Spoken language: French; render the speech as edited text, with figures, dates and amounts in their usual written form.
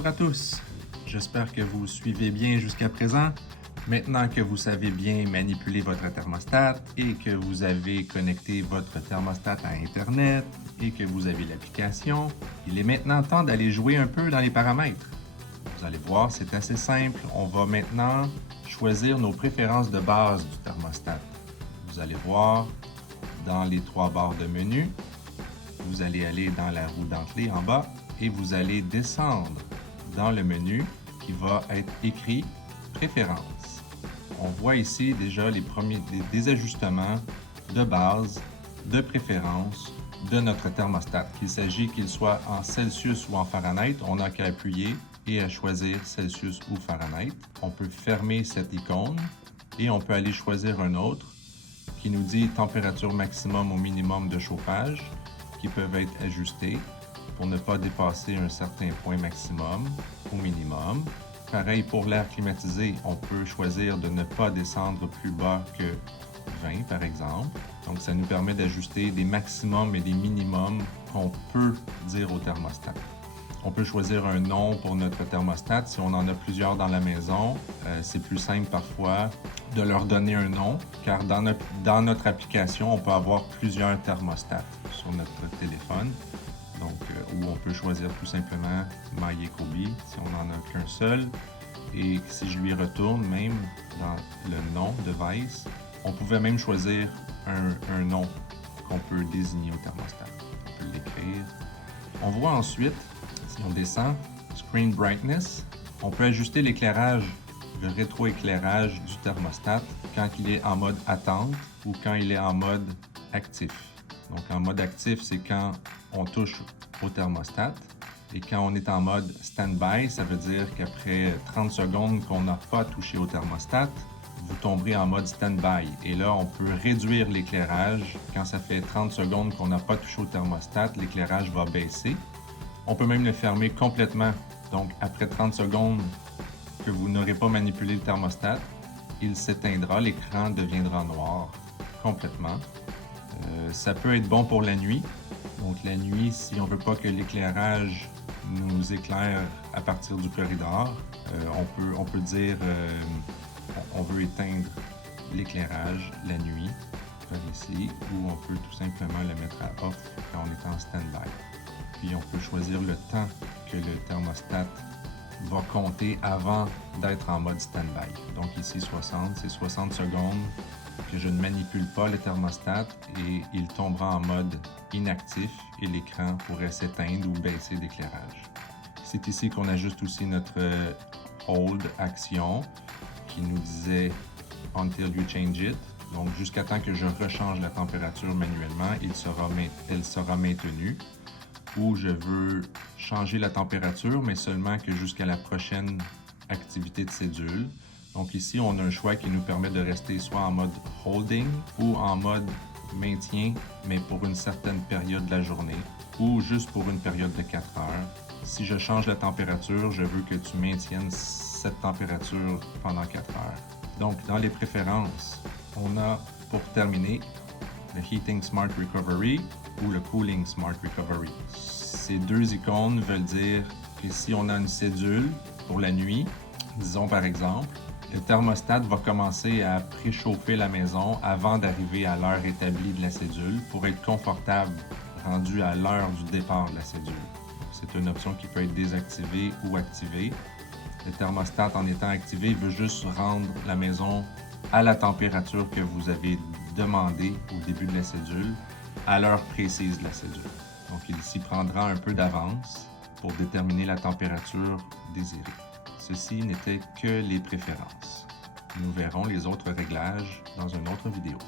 Bonjour à tous, j'espère que vous suivez bien jusqu'à présent. Maintenant que vous savez bien manipuler votre thermostat et que vous avez connecté votre thermostat à Internet et que vous avez l'application, il est maintenant temps d'aller jouer un peu dans les paramètres. Vous allez voir, c'est assez simple. On va maintenant choisir nos préférences de base du thermostat. Vous allez voir dans les 3 barres de menu, vous allez aller dans la roue dentelée en bas et vous allez descendre dans le menu qui va être écrit Préférences. On voit ici déjà des ajustements de base, de préférence de notre thermostat. Qu'il s'agit qu'il soit en Celsius ou en Fahrenheit, on n'a qu'à appuyer et à choisir Celsius ou Fahrenheit. On peut fermer cette icône et on peut aller choisir un autre qui nous dit température maximum ou minimum de chauffage qui peuvent être ajustés pour ne pas dépasser un certain point maximum ou minimum. Pareil pour l'air climatisé, on peut choisir de ne pas descendre plus bas que 20 par exemple. Donc ça nous permet d'ajuster des maximums et des minimums qu'on peut dire au thermostat. On peut choisir un nom pour notre thermostat. Si on en a plusieurs dans la maison, c'est plus simple parfois de leur donner un nom, car dans notre application, on peut avoir plusieurs thermostats sur notre téléphone. Donc, où on peut choisir tout simplement My Ecobee si on n'en a qu'un seul. Et si je lui retourne même dans le nom device, on pouvait même choisir un nom qu'on peut désigner au thermostat. On peut l'écrire. On voit ensuite, si on descend, Screen Brightness, on peut ajuster l'éclairage, le rétroéclairage du thermostat quand il est en mode attente ou quand il est en mode actif. Donc en mode actif, c'est quand on touche au thermostat. Et quand on est en mode stand-by, ça veut dire qu'après 30 secondes qu'on n'a pas touché au thermostat, vous tomberez en mode stand-by. Et là, on peut réduire l'éclairage. Quand ça fait 30 secondes qu'on n'a pas touché au thermostat, l'éclairage va baisser. On peut même le fermer complètement. Donc, après 30 secondes que vous n'aurez pas manipulé le thermostat, il s'éteindra, l'écran deviendra noir complètement. Ça peut être bon pour la nuit. Donc, la nuit, si on ne veut pas que l'éclairage nous éclaire à partir du corridor, on peut dire on veut éteindre l'éclairage la nuit, par ici, ou on peut tout simplement le mettre à off quand on est en stand-by. Puis on peut choisir le temps que le thermostat va compter avant d'être en mode stand-by. Donc ici 60, c'est 60 secondes que je ne manipule pas le thermostat et il tombera en mode inactif et l'écran pourrait s'éteindre ou baisser d'éclairage. C'est ici qu'on ajuste aussi notre hold action qui nous disait until you change it. Donc jusqu'à temps que je rechange la température manuellement, elle sera maintenue. Ou je veux changer la température, mais seulement que jusqu'à la prochaine activité de cédule. Donc ici, on a un choix qui nous permet de rester soit en mode holding ou en mode maintien, mais pour une certaine période de la journée, ou juste pour une période de 4 heures. Si je change la température, je veux que tu maintiennes cette température pendant 4 heures. Donc, dans les préférences, on a, pour terminer, le Heating Smart Recovery ou le Cooling Smart Recovery. Ces deux icônes veulent dire que si on a une cédule pour la nuit, disons par exemple, le thermostat va commencer à préchauffer la maison avant d'arriver à l'heure établie de la cédule pour être confortable rendu à l'heure du départ de la cédule. C'est une option qui peut être désactivée ou activée. Le thermostat, en étant activé, veut juste rendre la maison à la température que vous avez demandée au début de la cédule, à l'heure précise de la cédule. Donc, il s'y prendra un peu d'avance pour déterminer la température désirée. Ceci n'était que les préférences. Nous verrons les autres réglages dans une autre vidéo.